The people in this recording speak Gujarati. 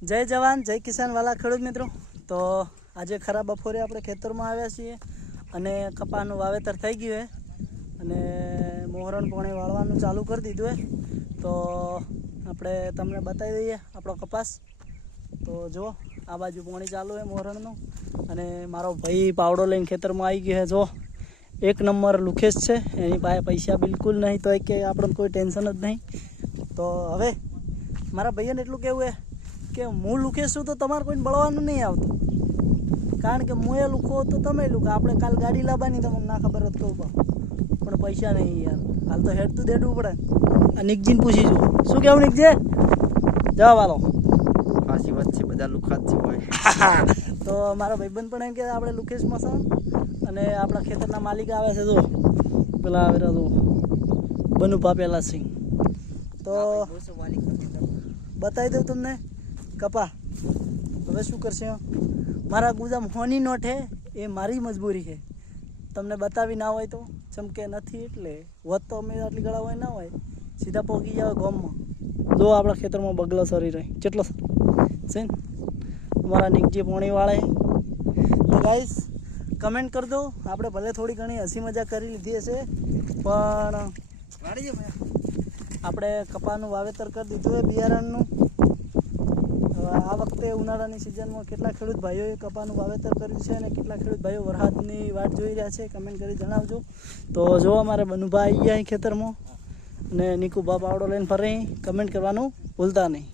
જય જવાન જય કિસાન વાલા ખેડૂત મિત્રો। તો આજે ખરા બપોરે આપણે ખેતરમાં આવ્યા છીએ અને કપાસનું વાવેતર થઈ ગયું છે અને મોહરણ પોણી વાળવાનું ચાલુ કરી દીધું છે। તો આપણે તમને બતાવી દઈએ આપણો કપાસ। તો જો આ બાજુ પોણી ચાલુ છે મોહરણનું અને મારો ભાઈ પાવડો લઈને ખેતરમાં આવી ગયો છે। જો એક નંબર લુખેશ છે, એની પાસે પૈસા બિલકુલ નહીં, તો કે આપણને કોઈ ટેન્શન જ નહીં। તો હવે મારા ભાઈને એટલું કહેવું છે કે હું લુખેશ છું તો તમારે કોઈને બળવાનું નહીં આવતું, કારણ કે હું એ લુખો તો તમે લુખો। આપણે કાલ ગાડી લાવવાની તમને ના ખબર જ કહું પણ પૈસા નહીં યાર, હાલ તો હેડ તું દેડવું પડે। આ નિકજીને પૂછીશું શું કહેવું નિકજે, જવાબ આલો। સાચી વાત છે, બધા લુખા જ હોય। તો મારો ભાઈબંધ પણ એમ કે આપણે લુકેશ મસાણ અને આપણા ખેતરના માલિક આવે છે, જો પેલા આવે તો બનુ પાપેલા સિંહ। તો બતાવી દઉં તમને કપા હવે શું કરશે। મારા ગુજામ હોની નોટ હે, એ મારી મજબૂરી છે, તમને બતાવી ના હોય તો ચમકે નથી, એટલે હોત તો અમે આટલી ગળા હોય ના હોય સીધા પહોંચી જાવ ગામમાં। જો આપણા ખેતરમાં બગલો સરી રહી કેટલો છે, અમારા નિકજી પોણી વાળે। તો ગાઈસ કમેન્ટ કરી દો, આપણે ભલે થોડી ઘણી હસી મજાક કરી લીધી હશે પણ આપણે કપાનું વાવેતર કરી દીધું છે બિયારણનું। આ વખતે ઉનાળાની સિઝનમાં કેટલા ખેડૂત ભાઈઓએ કપાનું વાવેતર કર્યું છે અને કેટલા ખેડૂત ભાઈઓ વરસાદની વાટ જોઈ રહ્યા છે, કમેન્ટ કરી જણાવજો। તો જો અમારે બનુભા આવી ગયા ખેતરમાં અને નિકુભા પાવડો લઈને ફરી, કમેન્ટ કરવાનું ભૂલતા નહીં।